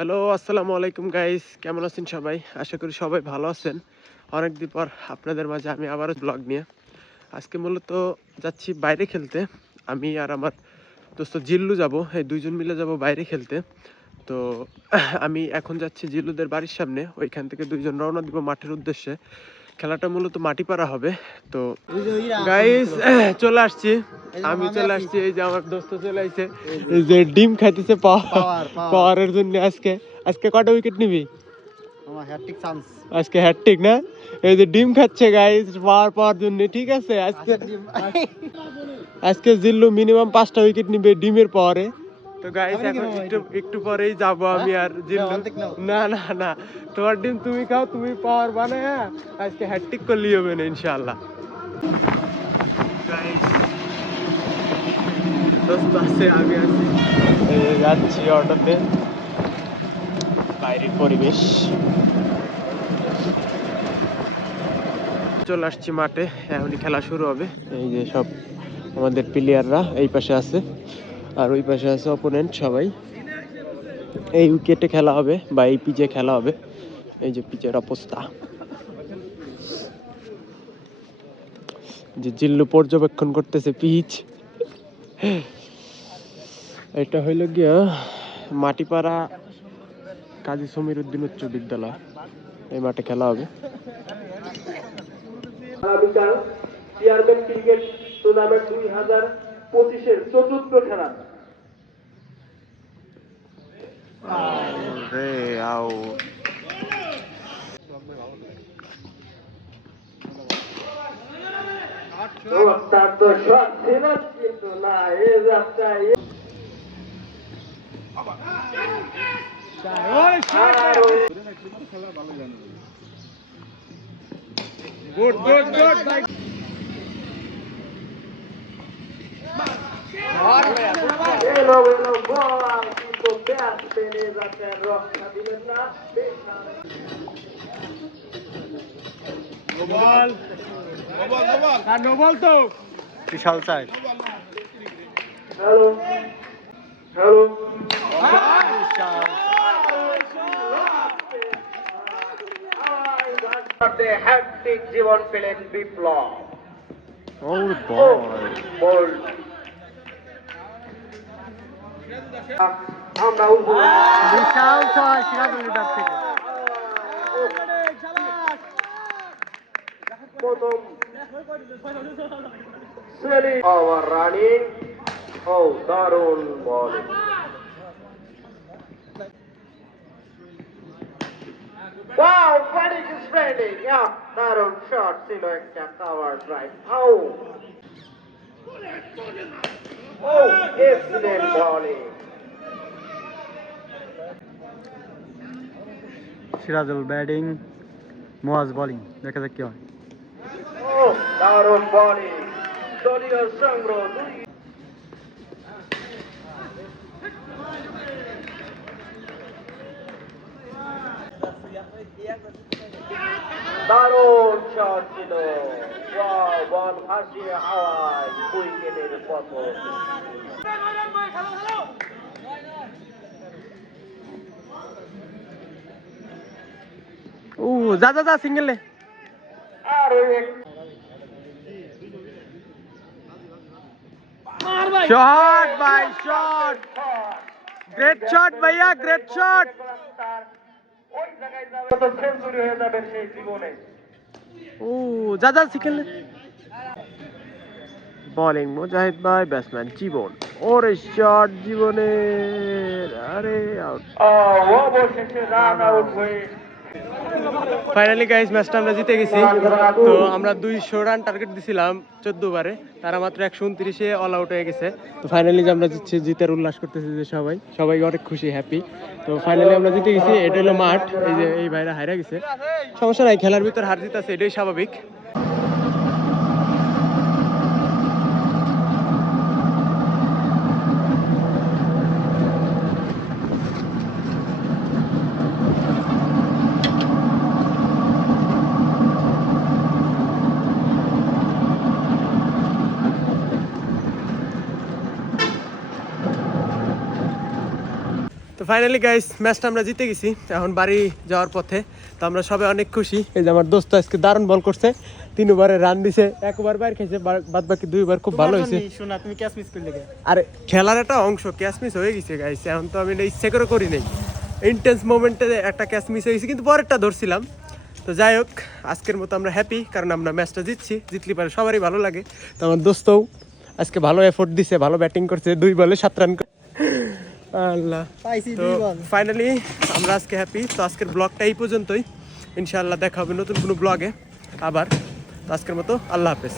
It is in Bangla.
হ্যালো, আসসালামু আলাইকুম গাইস। কেমন আছেন সবাই? আশা করি সবাই ভালো আছেন। অনেকদিন পর আপনাদের মাঝে আমি আবারও ব্লগ নিয়ে। আজকে মূলত যাচ্ছি বাইরে খেলতে। আমি আর আমার দোস্ত জিল্লু যাব। এই দুইজন মিলে যাব বাইরে খেলতে। তো আমি এখন যাচ্ছি জিল্লুদের বাড়ির সামনে। ওইখান থেকে দুইজন রওনা দিব মাঠের উদ্দেশ্যে। খেলাটা মূলত মাটি পাড়া হবে। তো গাইস চলে আসছি। আমি চলে আসছি, এই যে আমার দোস্ত চলে আইছে। এই যে ডিম খাইতেছে পাওয়ারের জন্য। আজকে কটা উইকেট নিবি? আমার হ্যাট্রিক চান্স আজকে হ্যাটট্রিক না? এই যে ডিম খাচ্ছে গাইস পাওয়ার জন্য। ঠিক আছে, আজকে জিল্লু মিনিমাম 5টা উইকেট নিবে ডিমের পাওয়ারে। তো গাইস এখন একটু পরেই যাব আমি আর জিল্লু। না না না, তোমার ডিম তুমি খাও, তুমি পাওয়ার বানায় আজকে হ্যাটট্রিক করলেই হবে না ইনশাআল্লাহ। গাইস দোস্ত আছে, আমি আছি, যাচ্ছি অটোতে। বাইরের পরিবেশ, চলে আসছি মাঠে। এখনই খেলা শুরু হবে। এই যে সব আমাদের প্লেয়াররা এই পাশে আছে আর ওই পাশে আছে অপোনেন্ট সবাই। এই উইকেটে খেলা হবে বা এই পিচে খেলা হবে। এই যে পিচের অবস্থা, যে জিল্লু পর্যবেক্ষণ করতেছে পিচ। এটা হইল গিয়া মাটিপাড়া কাজী সমীর উদ্দিন উচ্চ বিদ্যালয়। এই মাঠে খেলা হবে। আগামীকাল চেয়ারম্যান ক্রিকেট টুর্নামেন্ট 2025-এর চতুর্থ খেলা। অত্যন্ত শট ছিল কিন্তু না, এই যাত্রায় কিন্তু ব্যাটসম্যান এই যাত্রায় রক্ষা দিলেন না। বিশাল চাই। হ্যালো হ্যালো, হ্যাট্রিক জীবন পেলেন বিপ্লব। আমরা বিশাল ছয় সিরাজুলের ব্যাট থেকে। প্রথম ওভার রানিং। ও দারুণ ball. Wow, Frantic is spreading. Yeah, দারুণ শট ছিল একটা cover drive. Oh, excellent bowling. Sirajul batting, Muaz bowling. দেখা যাক কি হয়। Oh, দারুণ bowling. দলীয় সংগ্রহ দারুণ শট ছিল। বল ভাসিয়ে হাওয়ায় উইকেটের পতন। যা সিঙ্গেল আর শট ভাই, শট, গ্রেট শট ভাইয়া, গ্রেট শট। ওই জায়গায় যাবে তো সেঞ্চুরি হয়ে যাবে সেই জীবনে। যা সিঙ্গেল। বলিং মুজাহিদ ভাই, ব্যাটসম্যান জীবন। ওরে শট জীবনের, আরে আউট। অবশেষে রান আউট হয়ে ফাইনালি গাইস ম্যাচটা আমরা জিতে গেছি। তো আমরা 200 রান টার্গেট দিছিলাম 14 ওভারে, তারা মাত্র 129-এ অল আউট হয়ে গেছে। তো ফাইনালি যে আমরা জিতের উল্লাস করতেছি, যে সবাই অনেক খুশি, হ্যাপি। তো ফাইনালি আমরা জিতে গেছি। এটা হলো মাঠ। এই যে এই ভাইরা হারা গেছে, সমস্যা নাই, খেলার ভিতর হার জিত আছে, এটাই স্বাভাবিক। তো ফাইনালি গাইস ম্যাচটা আমরা জিতে গেছি, এখন বাড়ি যাওয়ার পথে। তো আমরা সবাই অনেক খুশি। এই যে আমার দোস্ত আজকে দারুণ বল করছে, 3 ওভারে রান দিছে, 1 ওভার বাইর খাইছে, বাদ বাকি 2 ওভার খুব ভালো হয়েছে। শোনা তুমি ক্যাচ মিস করলে কে? আরে খেলার একটা অংশ, ক্যাচ মিস হয়ে গেছে গাইস, এখন তো আমি এটা ইচ্ছে করে করি নাই। ইন্টেন্স মোমেন্টে একটা ক্যাচ মিস হয়ে গেছে, কিন্তু পরেরটা ধরছিলাম। তো যাই হোক, আজকের মতো আমরা হ্যাপি, কারণ আমরা ম্যাচটা জিতলি পারে সবারই ভালো লাগে। তো আমার দোস্তও আজকে ভালো এফোর্ট দিছে, ভালো ব্যাটিং করছে, 2 বলে 7 রান। আল্লাহ, পাইছি তো 2 বল। ফাইনালি আমরা আজকে হ্যাপি। তো আজকের ব্লগটা এই পর্যন্তই, ইনশাআল্লাহ দেখা হবে নতুন কোনো ব্লগে আবার। তো আজকের মতো আল্লাহ হাফেজ।